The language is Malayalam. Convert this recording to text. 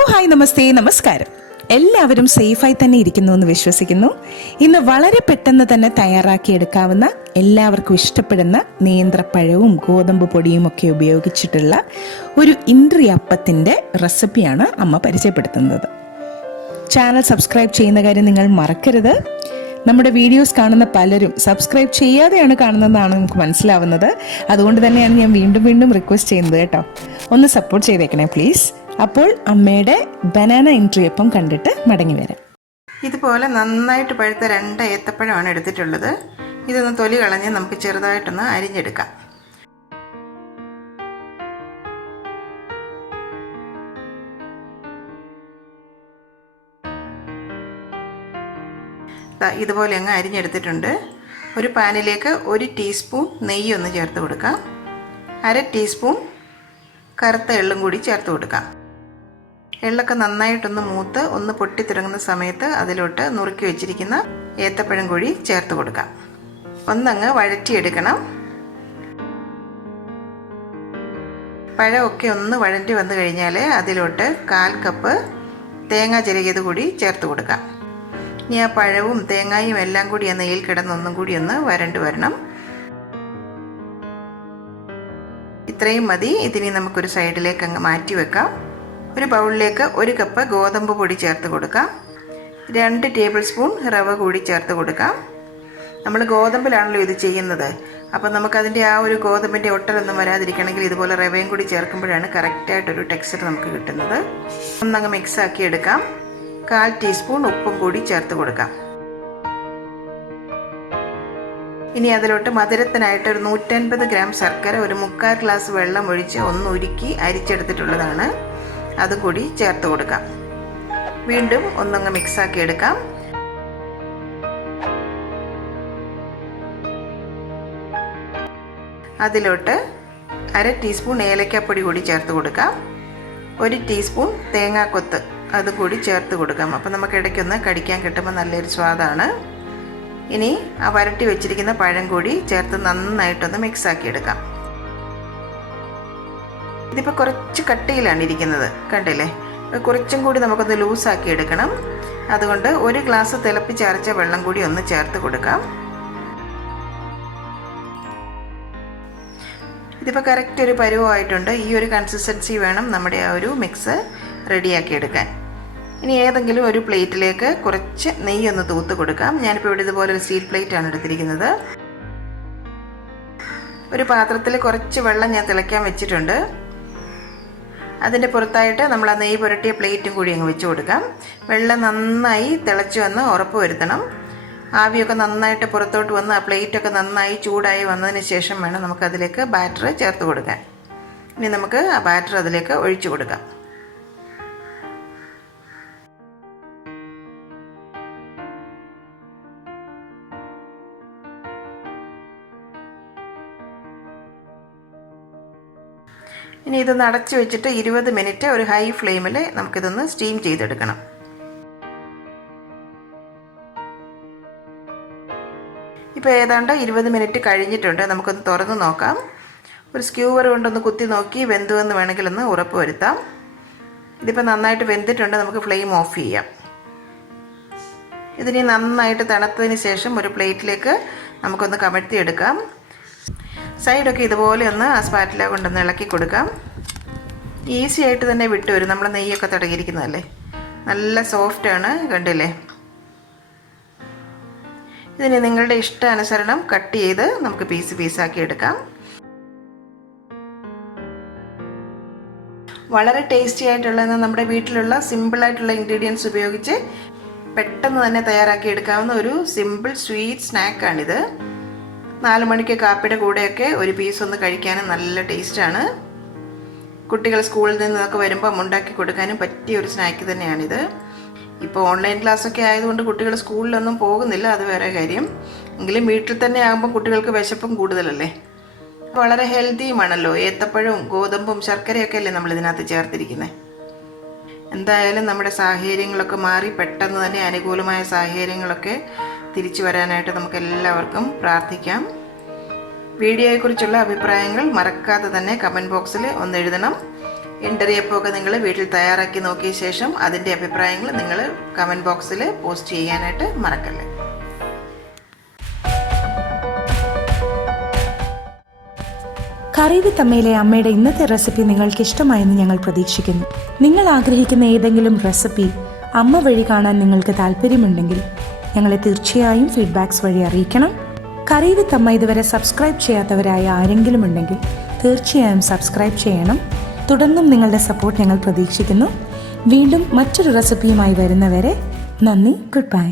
ഹലോ ഹായ് നമസ്തേ നമസ്കാരം. എല്ലാവരും സേഫായി തന്നെ ഇരിക്കുന്നു എന്ന് വിശ്വസിക്കുന്നു. ഇന്ന് വളരെ പെട്ടെന്ന് തന്നെ തയ്യാറാക്കിയെടുക്കാവുന്ന എല്ലാവർക്കും ഇഷ്ടപ്പെടുന്ന നേന്ത്രപ്പഴവും ഗോതമ്പ് പൊടിയും ഒക്കെ ഉപയോഗിച്ചിട്ടുള്ള ഒരു ഇൻഡ്രിയപ്പത്തിൻ്റെ റെസിപ്പിയാണ് അമ്മ പരിചയപ്പെടുത്തുന്നത്. ചാനൽ സബ്സ്ക്രൈബ് ചെയ്യുന്ന കാര്യം നിങ്ങൾ മറക്കരുത്. നമ്മുടെ വീഡിയോസ് കാണുന്ന പലരും സബ്സ്ക്രൈബ് ചെയ്യാതെയാണ് കാണുന്നതെന്നാണ് നമുക്ക് മനസ്സിലാവുന്നത്. അതുകൊണ്ട് തന്നെയാണ് ഞാൻ വീണ്ടും റിക്വസ്റ്റ് ചെയ്യുന്നത് കേട്ടോ. ഒന്ന് സപ്പോർട്ട് ചെയ്തേക്കണേ പ്ലീസ്. അപ്പോൾ അമ്മയുടെ ബനാന ഇൻഡ്രിയപ്പം കണ്ടിട്ട് മടങ്ങി വരാം. ഇതുപോലെ നന്നായിട്ട് പഴുത്ത 2 ഏത്തപ്പഴമാണ് എടുത്തിട്ടുള്ളത്. ഇതൊന്ന് തൊലി കളഞ്ഞ് നമുക്ക് ചെറുതായിട്ടൊന്ന് അരിഞ്ഞെടുക്കാം. ഇതുപോലെ അങ്ങ് അരിഞ്ഞെടുത്തിട്ടുണ്ട്. ഒരു പാനിലേക്ക് 1 ടീസ്പൂൺ നെയ്യ് ഒന്ന് ചേർത്ത് കൊടുക്കാം. 1/2 ടീസ്പൂൺ കറുത്ത എള്ളും കൂടി ചേർത്ത് കൊടുക്കാം. എള്ളൊക്കെ നന്നായിട്ടൊന്ന് മൂത്ത് ഒന്ന് പൊട്ടിത്തിറങ്ങുന്ന സമയത്ത് അതിലോട്ട് നുറുക്കി വെച്ചിരിക്കുന്ന ഏത്തപ്പഴം കൂടി ചേർത്ത് കൊടുക്കാം. ഒന്നങ്ങ് വഴറ്റിയെടുക്കണം. പഴമൊക്കെ ഒന്ന് വഴറ്റി വന്നു കഴിഞ്ഞാൽ അതിലോട്ട് 1/4 കപ്പ് തേങ്ങ ചിരകിയത് കൂടി ചേർത്ത് കൊടുക്കാം. ഇനി ആ പഴവും തേങ്ങയും എല്ലാം കൂടി ആ നെയ്യിൽ കിടന്ന് ഒന്നും കൂടി ഒന്ന് വരണ്ട് വരണം. ഇത്രയും മതി. ഇതിനി നമുക്കൊരു സൈഡിലേക്ക് അങ്ങ് മാറ്റി വെക്കാം. ഒരു ബൗളിലേക്ക് 1 കപ്പ് ഗോതമ്പ് പൊടി ചേർത്ത് കൊടുക്കാം. 2 ടേബിൾ സ്പൂൺ റവ കൂടി ചേർത്ത് കൊടുക്കാം. നമ്മൾ ഗോതമ്പിലാണല്ലോ ഇത് ചെയ്യുന്നത്. അപ്പം നമുക്കതിൻ്റെ ആ ഒരു ഗോതമ്പിൻ്റെ ഒട്ടലൊന്നും വരാതിരിക്കണമെങ്കിൽ ഇതുപോലെ റവയും കൂടി ചേർക്കുമ്പോഴാണ് കറക്റ്റായിട്ടൊരു ടെക്സ്ചർ നമുക്ക് കിട്ടുന്നത്. ഒന്നങ്ങ് മിക്സ് ആക്കി എടുക്കാം. 1/4 ടീസ്പൂൺ ഉപ്പും കൂടി ചേർത്ത് കൊടുക്കാം. ഇനി അതിലോട്ട് മധുരത്തിനായിട്ട് ഒരു 150 ഗ്രാം ശർക്കര, ഒരു 3/4 ഗ്ലാസ് വെള്ളം ഒഴിച്ച് ഒന്ന് ഉരുക്കി അരിച്ചെടുത്തിട്ടുള്ളതാണ്. അതും കൂടി ചേർത്ത് കൊടുക്കാം. വീണ്ടും ഒന്നങ്ങ് മിക്സാക്കി എടുക്കാം. അതിലോട്ട് 1/2 ടീസ്പൂൺ ഏലക്കാപ്പൊടി കൂടി ചേർത്ത് കൊടുക്കാം. 1 ടീസ്പൂൺ തേങ്ങാക്കൊത്ത് അതും കൂടി ചേർത്ത് കൊടുക്കാം. അപ്പോൾ നമുക്ക് ഇടയ്ക്കൊന്ന് കടിക്കാൻ കിട്ടുമ്പോൾ നല്ലൊരു സ്വാദാണ്. ഇനി ആ വരട്ടി വെച്ചിരിക്കുന്ന പഴം കൂടി ചേർത്ത് നന്നായിട്ടൊന്ന് മിക്സാക്കി എടുക്കാം. ഇതിപ്പോൾ കുറച്ച് കട്ടിയിലാണ് ഇരിക്കുന്നത്, കണ്ടില്ലേ? കുറച്ചും കൂടി നമുക്കൊന്ന് ലൂസാക്കി എടുക്കണം. അതുകൊണ്ട് 1 ഗ്ലാസ് തിളപ്പിച്ചരച്ച വെള്ളം കൂടി ഒന്ന് ചേർത്ത് കൊടുക്കാം. ഇതിപ്പോൾ കറക്റ്റ് ഒരു പരുവമായിട്ടുണ്ട്. ഈ ഒരു കൺസിസ്റ്റൻസി വേണം നമ്മുടെ ആ ഒരു മിക്സ് റെഡിയാക്കി എടുക്കാൻ. ഇനി ഏതെങ്കിലും ഒരു പ്ലേറ്റിലേക്ക് കുറച്ച് നെയ്യൊന്ന് തൂത്ത് കൊടുക്കാം. ഞാനിപ്പോൾ ഇവിടെ ഇതുപോലെ ഒരു സ്റ്റീൽ പ്ലേറ്റാണ് എടുത്തിരിക്കുന്നത്. ഒരു പാത്രത്തിൽ കുറച്ച് വെള്ളം ഞാൻ തിളയ്ക്കാൻ വെച്ചിട്ടുണ്ട്. അതിൻ്റെ പുറത്തായിട്ട് നമ്മൾ ആ നെയ്യ് പുരട്ടിയ പ്ലേറ്റും കൂടി അങ്ങ് വെച്ച് കൊടുക്കാം. വെള്ളം നന്നായി തിളച്ച് വന്ന് ഉറപ്പ് വരുത്തണം. ആവിയൊക്കെ നന്നായിട്ട് പുറത്തോട്ട് വന്ന് ആ പ്ലേറ്റൊക്കെ നന്നായി ചൂടായി വന്നതിന് ശേഷം വേണം നമുക്കതിലേക്ക് ബാറ്റർ ചേർത്ത് കൊടുക്കാൻ. ഇനി നമുക്ക് ആ ബാറ്റർ അതിലേക്ക് ഒഴിച്ചു കൊടുക്കാം. ഇനി ഇതൊന്ന് അടച്ചു വെച്ചിട്ട് 20 മിനിറ്റ് ഒരു ഹൈ ഫ്ലെയിമിൽ നമുക്കിതൊന്ന് സ്റ്റീം ചെയ്തെടുക്കണം. ഇപ്പോൾ ഏതാണ്ട് 20 മിനിറ്റ് കഴിഞ്ഞിട്ടുണ്ട്. നമുക്കൊന്ന് തുറന്ന് നോക്കാം. ഒരു സ്ക്യൂവർ കൊണ്ടൊന്ന് കുത്തി നോക്കി വെന്തുവെന്ന് വേണമെങ്കിലൊന്ന് ഉറപ്പ് വരുത്താം. ഇതിപ്പോൾ നന്നായിട്ട് വെന്തിട്ടുണ്ട്. നമുക്ക് ഫ്ലെയിം ഓഫ് ചെയ്യാം. ഇതിനി നന്നായിട്ട് തണുത്തതിന് ശേഷം ഒരു പ്ലേറ്റിലേക്ക് നമുക്കൊന്ന് കമഴ്ത്തിയെടുക്കാം. സൈഡൊക്കെ ഇതുപോലെ ഒന്ന് ആ സ്പാറ്റില കൊണ്ടൊന്ന് ഇളക്കി കൊടുക്കാം. ഈസി ആയിട്ട് തന്നെ വിട്ട് വരും. നമ്മൾ നെയ്യൊക്കെ തടകിയിരിക്കുന്നതല്ലേ, നല്ല സോഫ്റ്റാണ്, കണ്ടില്ലേ? ഇതിന് നിങ്ങളുടെ ഇഷ്ടാനുസരണം കട്ട് ചെയ്ത് നമുക്ക് പീസാക്കി എടുക്കാം. വളരെ ടേസ്റ്റി ആയിട്ടുള്ള നമ്മുടെ വീട്ടിലുള്ള സിമ്പിളായിട്ടുള്ള ഇൻഗ്രീഡിയൻസ് ഉപയോഗിച്ച് പെട്ടെന്ന് തന്നെ തയ്യാറാക്കി എടുക്കാവുന്ന ഒരു സിമ്പിൾ സ്വീറ്റ് സ്നാക്കാണിത്. 4 മണിക്ക് കാപ്പിയുടെ കൂടെയൊക്കെ ഒരു പീസ് ഒന്ന് കഴിക്കാനും നല്ല ടേസ്റ്റാണ്. കുട്ടികൾ സ്കൂളിൽ നിന്നൊക്കെ വരുമ്പോൾ ഉണ്ടാക്കി കൊടുക്കാനും പറ്റിയ ഒരു സ്നാക്ക് തന്നെയാണിത്. ഇപ്പോൾ ഓൺലൈൻ ക്ലാസ്സൊക്കെ ആയതുകൊണ്ട് കുട്ടികൾ സ്കൂളിലൊന്നും പോകുന്നില്ല, അത് വേറെ കാര്യം. എങ്കിലും വീട്ടിൽ തന്നെ ആകുമ്പോൾ കുട്ടികൾക്ക് വിശപ്പും കൂടുതലല്ലേ. വളരെ ഹെൽത്തിയുമാണല്ലോ. ഏത്തപ്പഴവും ഗോതമ്പും ശർക്കരയൊക്കെ അല്ലേ നമ്മൾ ഇതിനകത്ത് ചേർത്തിരിക്കുന്നത്. എന്തായാലും നമ്മുടെ സാഹചര്യങ്ങളൊക്കെ മാറി പെട്ടെന്ന് തന്നെ അനുകൂലമായ സാഹചര്യങ്ങളൊക്കെ തിരിച്ചു വരാനായിട്ട് നമുക്ക് എല്ലാവർക്കും പ്രാർത്ഥിക്കാം. വീഡിയോയെക്കുറിച്ചുള്ള അഭിപ്രായങ്ങൾ മറക്കാതെ തന്നെ കമൻറ്റ് ബോക്സിൽ ഒന്ന് എഴുതണം. ഇണ്ടറിയപ്പമൊക്കെ നിങ്ങൾ വീട്ടിൽ തയ്യാറാക്കി നോക്കിയ ശേഷം അതിൻ്റെ അഭിപ്രായങ്ങൾ നിങ്ങൾ കമൻറ്റ് ബോക്സിൽ പോസ്റ്റ് ചെയ്യാനായിട്ട് മറക്കല്ലേ. കറി വിത്ത് അമ്മയിലെ അമ്മയുടെ ഇന്നത്തെ റെസിപ്പി നിങ്ങൾക്ക് ഇഷ്ടമായെന്ന് ഞങ്ങൾ പ്രതീക്ഷിക്കുന്നു. നിങ്ങൾ ആഗ്രഹിക്കുന്ന ഏതെങ്കിലും റെസിപ്പി അമ്മ വഴി കാണാൻ നിങ്ങൾക്ക് താല്പര്യമുണ്ടെങ്കിൽ ഞങ്ങളെ തീർച്ചയായും ഫീഡ്ബാക്സ് വഴി അറിയിക്കണം. കറി വിത്ത് അമ്മ ഇതുവരെ സബ്സ്ക്രൈബ് ചെയ്യാത്തവരായ ആരെങ്കിലും ഉണ്ടെങ്കിൽ തീർച്ചയായും സബ്സ്ക്രൈബ് ചെയ്യണം. തുടർന്നും നിങ്ങളുടെ സപ്പോർട്ട് ഞങ്ങൾ പ്രതീക്ഷിക്കുന്നു. വീണ്ടും മറ്റൊരു റെസിപ്പിയുമായി വരുന്നവരെ നന്ദി. Good bye.